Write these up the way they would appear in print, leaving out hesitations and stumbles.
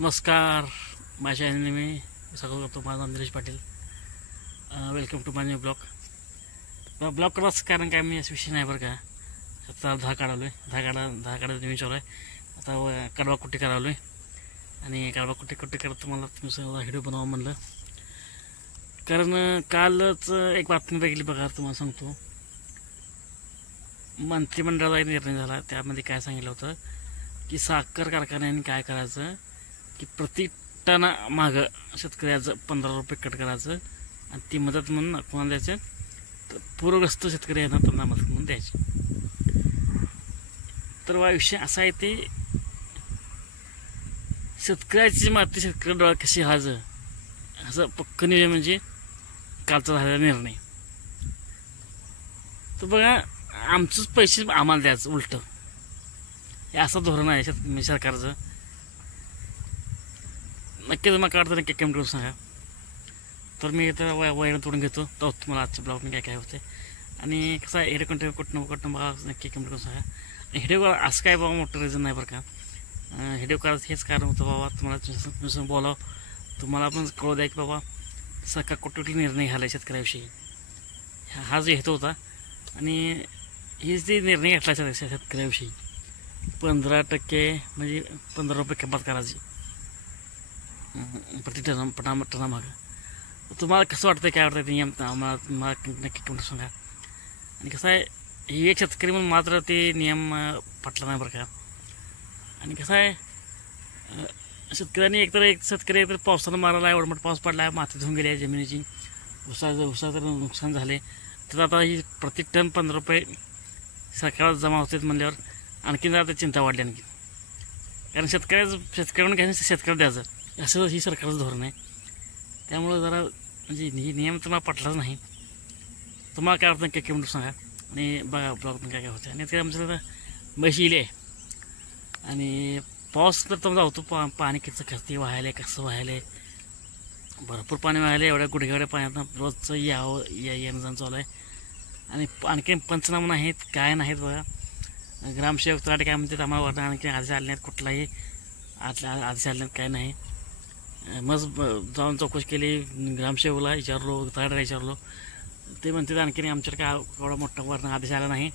नमस्कार, माझ्या चॅनलने मी स्वागत करतो. माझं नाव Nilesh Patil. Welcome to my new blog करायचं कारण काय, मी असं विषय नाही बरं का. आता दहा काढवलो आहे, दहा काढायचं नवीन चालू आहे. आता कडवा कुट्टी करावलो आहे आणि कडवा कुट्टी करत तुम्हाला तुमचं व्हिडिओ बनावं म्हणलं. कारण कालच एक बातमी बघितली बघा, तुम्हाला सांगतो. मंत्रिमंडळाचा एक निर्णय झाला, त्यामध्ये काय सांगितलं होतं की साखर कारखान्यांनी काय करायचं की प्रति टना मागं शेतकऱ्याचं 15 रुपये कट करायचं आणि ती मदत म्हणून कोणाला द्यायचं, तर पूरग्रस्त शेतकरी यांना त्यांना मदत म्हणून द्यायची. तर हा विषय असा आहे, ते शेतकऱ्याची माती शेतकरी डोळा कशी हाजं असं पक्क नियोजन म्हणजे कालचा झालेला निर्णय. तर बघा, आमचंच पैसे आम्हाला द्यायचं उलटं, हे असं धोरण आहे सरकारचं. नक्कीच मला काढतं, नक्की कमेंट करून सांगा. तर मी इथं वैरण तोडून घेतो, तर तुम्हाला आजच्या ब्लॉगने काय काय होते आणि कसं आहे, व्हिडिओ कुठं बघा, नक्की कमेंट करून सांगा. आणि व्हिडिओ असं काय बाबा मोठं रिझन नाही बरं का. व्हिडिओ करायचं हेच कारण होतं बाबा, तुम्हाला बोलावं, तुम्हाला पण कळू द्या की बाबा सरकार कुठे निर्णय घाला शेतकऱ्याविषयी, हा जो हेतू होता. आणि हेच जे निर्णय घेतला शेतकऱ्याविषयी 15% म्हणजे 15 रुपये किंमत करायची प्रति टना मागं. तुम्हाला कसं वाटतं, काय वाटतं ते नियम मला नक्की कमेंट सांगा. आणि कसं आहे, ही एक शेतकरी म्हणून मात्र ते नियम पटला नाही बरं का. आणि कसं आहे, शेतकऱ्यांनी एक शेतकरी एकतर पावसानं मारायला, एवढा मोठा पाऊस पडला आहे, माती धुवून गेली आहे जमिनीची, उसाचं नुकसान झाले. तर आता ही प्रति टन 15 रुपये सरकारला जमा होतात म्हणल्यावर आणखीन आता चिंता वाढली आणखी. कारण शेतकऱ्याकडून घ्यायचं, शेतकऱ्याला द्यायचं, असं ही सरकारचं धोरण आहे. त्यामुळं जरा म्हणजे ही नियम तुम्हाला पटलाच नाही. तुम्हाला काय वाटतं काय कमेंट सांगा. आणि बघा ब्लॉग काय होतं. आणि ते आमचं म्हशी इले आणि पाऊस तर तुम्हाला होतो, पाणी किती वाहायला, कसं वाहायला, भरपूर पाणी वाहायला, एवढ्या गुडघ्या पाण्यातनं रोजचं येणं जाणं चालू आहे. आणि आणखी पंचनामा नाहीत, काय नाहीत बघा. ग्रामसेवक तलाठी काय म्हणतात, आम्हाला वाटतं आणखी आधी आले नाहीत, कुठलाही आधी आले नाहीत, काय नाही. मग जाऊन चौकशी केली, ग्रामसेवकला विचारलो, तलाठीला विचारलो, ते म्हणतात आणखी आमच्याकडे काय एवढा मोठा वरण आदेश आला नाही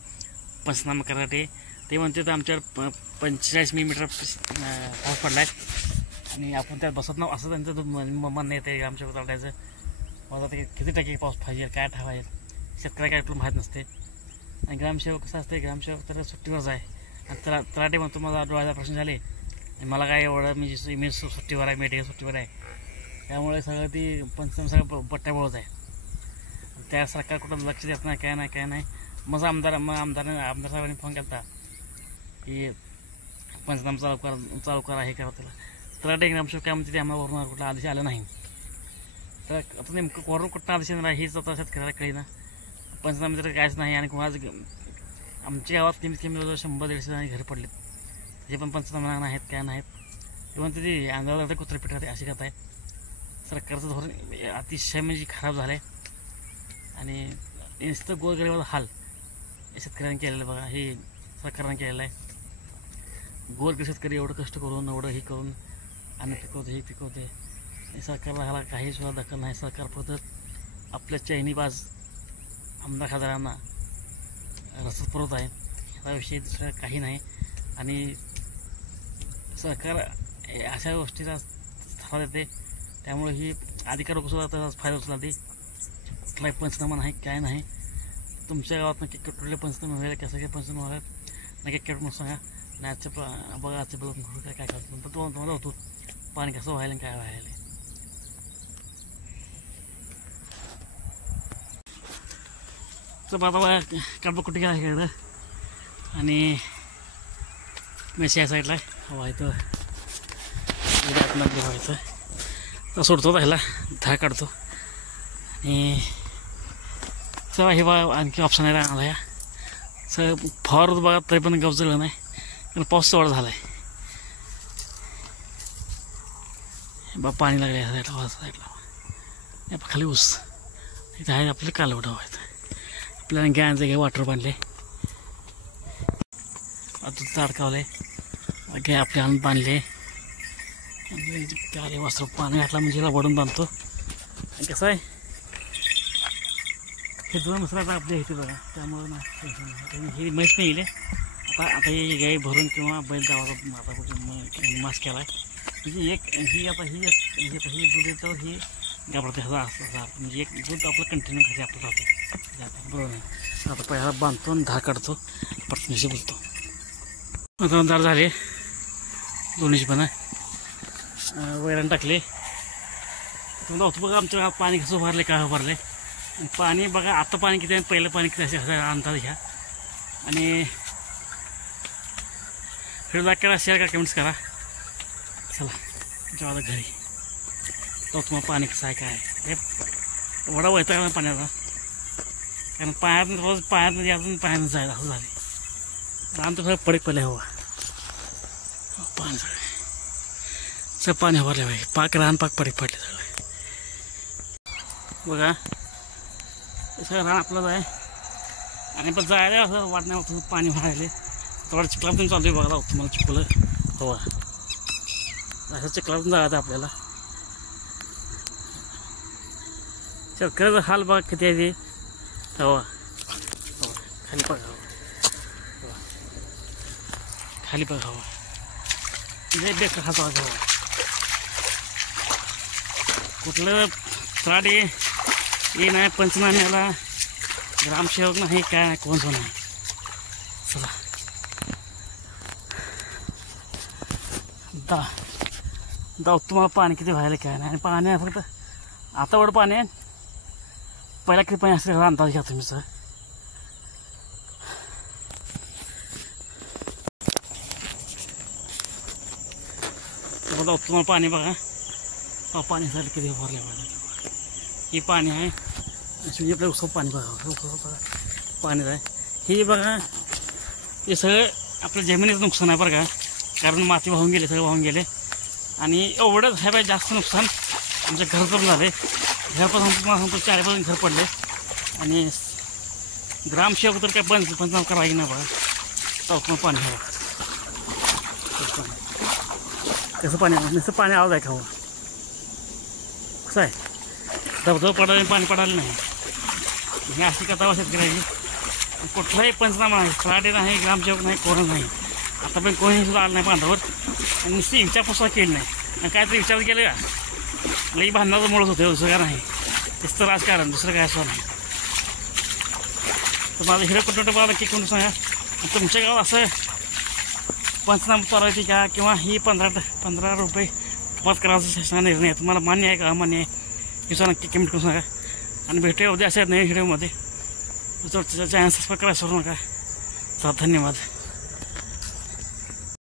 पंचनामा करायसाठी. ते म्हणतात आमच्यावर 45 मिलीमीटर पाऊस पडला आहे आणि आपण त्यात बसत नाव, असं त्यांचं म्हणणं येतं ग्रामसेवक तलाठ्याचं. मला ते किती टक्के पाऊस पाहिजे, काय ठेवायचे, शेतकऱ्या काय आपलं माहीत नसते. आणि ग्रामसेवक कसं असते, ग्रामसेवक तर सुट्टीवरच आहे. आणि तलाठी म्हणतो माझा डोळ्याचा प्रश्न झाले आणि मला काय एवढं मी सुट्टीवर आहे, मेडिकल सुट्टीवर आहे. त्यामुळे सगळं ती पंचनामा सगळं बट्ट्याबोळच आहे. त्या सरकार कुठं लक्ष देत नाही, काय नाही. मग आमदार साहेबांनी फोन केला की पंचनामा चालू करा, हे करा. त्याला तलाठी ग्रामसेवक काय म्हणते, ते आम्हाला वरून कुठला आदेश आला नाही. तर आता नेमकं वरून कुठला आदेश येणार हेच आता शेतकऱ्याला कळेना. पंचनामे तर कायच नाही. आणि कोणाच आमच्या गावात कमीत कमी 100-150 घरं पडले, ते पण पंचनामा नाहीत, काय नाहीत. किंवा ते अंगावर कुत्रे पिठ अशी करत आहे. सरकारचं धोरण अतिशय म्हणजे खराब झालं आहे. आणि नुसतं गोरगरिबाचा हाल शेतकऱ्यांनी केलेलं बघा, हे सरकारनं केलेलं आहे. गोरगरीब शेतकरी एवढं कष्ट करून, एवढं हे करून अन्न पिकवते, हे पिकवते, सरकारला ह्याला काही सुद्धा दखल नाही. सरकार फक्त आपल्या चैनीबाज आमदार खासदारांना रसद पुरवत आहे, ह्याविषयी दुसरं काही नाही. आणि सरकार अशा गोष्टीचा सल्ला देते, त्यामुळे ही अधिकाऱ्यांसुद्धा त्याचा फायदा उचलला. ती कुठलाही पंचनामा नाही, काय नाही. तुमच्या गावात नक्की कुठले पंचनामा व्हायला, कसं काय पंचनामा व्हायला, नक्की म्हणून सांगा. आणि आजच्या बघा, आजच्या ब्लॉग काय करतो तर तुम्हाला होतो पाणी कसं व्हायला, काय व्हायला. तर आता कडबा कुठे गेला इकडं आणि मेशी या साईडला व्हायचं, व्हायचं तर सोडतो ह्याला, धार काढतो. आणि चला हे बघा आणखी ऑप्शन आहे राहणार ह्या सगळं फवारत बघा, तरी पण गवत झालं नाही कारण पाऊस चवढा झाला आहे. बा पाणी लागले ह्या साईडला खाली ऊस, इथं आहे आपलं कालवडं व्हायचं. आपल्याला घ्यायचं घे वाटर बांधले, आता अडकावले, घे आपले आणून बांधले. त्याला वासरू पाणी घातला म्हणजे याला वडून बांधतो. आणि कसं आहे हे 2 म्हसरं आपल्या इथे बघा, त्यामुळं ना ही म्हैस नाही येईल. आता ही गाई भरून किंवा बैल गावाचा आता कुठे मास केला आहे म्हणजे एक ही आता ही दूध येतं ही गाभरात ह्याचा असं म्हणजे एक दूध आपलं कंटिन्यू खाली आपलं राहते बरोबर नाही. आता पहिला बांधतो आणि धार काढतो परत बोलतो. आता धार झाले दोन्हीची पण वैरण टाकले. तुम्हाला होतं बघा आमच्या पाणी कसं उभारले काय उभारले पाणी बघा. आता पाणी किती आहे पहिलं पाणी किती असे अंदाज घ्या आणि व्हिडिओ लाईक करा, शेअर करा, कमेंट्स करा. चला जेव्हा घरी तो तुम्हाला पाणी कसं आहे काय हे वडा वैता का पाण्याचा, कारण पाण्यात रोज पाण्यात अजून पाण्यात जायला असं झाले. आमचं सगळं पडीक पडले हवा पाणी सगळं पाणी उभारले पाहिजे. पाक रान पाक पडीक पडले सगळे बघा. हे सगळं रान आपलंच आहे आणि पण जायला असं वाटण्या होतं पाणी भरायले. थोडं चिखलातून चालू आहे बघा तुम्हाला चिखलं हवा असं चिखलातून जायचं आपल्याला. शेतकऱ्याचा हाल बघा किती आहे ते हवा खाली बघा हवा खाली बघा हवा म्हणजे बेकार हात हवा कुठलं फ्राड ये नाही पंचनाम्याला ग्रामसेवक नाही काय नाही कोणचं नाही. चला तुम्हाला पाणी किती व्हायला काय नाही आणि पाणी आहे फक्त आता एवढं पाणी आहे. पहिला किती पाणी असं अंदाज घ्या तुम्ही सर. तुम्हाला पाणी बघा पाणी झालं किती भरले बघा. हे पाणी आहे म्हणजे आपल्या उसळ पाणी बघा पाणी आहे हे बघा. हे सगळं आपल्या जमिनीचं नुकसान आहे बरं का, कारण माती वाहून गेले सगळं वाहून गेले आणि एवढंच आहे बाय जास्त नुकसान आमच्या घर पण झाले. घरपासून सांगतो 4-5 घर पडले आणि ग्रामसेवक तर काय पंचनामा करायला नाही बघा. तर पाणी हवं कसं पाणी नुसतं पाणी आवाज आहे का हवं कसं आहे धबधब पडायला पाणी पडायला नाही. हे अशी कथा शेतकऱ्याची कुठलाही पंचनामा नाही फ्लाटे नाही ग्रामसेवक नाही कोण नाही. आता पण कोणी सुद्धा आलं नाही बांधावर आणि नुसती विचारपूस केली नाही आणि काहीतरी विचार केले का लई भांडणाचं मुळच होते दुसरं काय नाही. नुसतं राजकारण दुसरं काय असं नाही. तर माझं हिरो कुठं बघा नक्की कोण सांगा तुमच्या गावात असं पंचनामा करायची का किंवा ही 15 रुपये कपात करायचा निर्णय आहे तुम्हाला मान्य आहे का अमान्य आहे हे नक्की कमेंट करून सांगा. आणि भेटूया उद्या अशा नवीन व्हिडिओमध्ये चॅनल सबस्क्राईब करायला विसरू नका. चला धन्यवाद.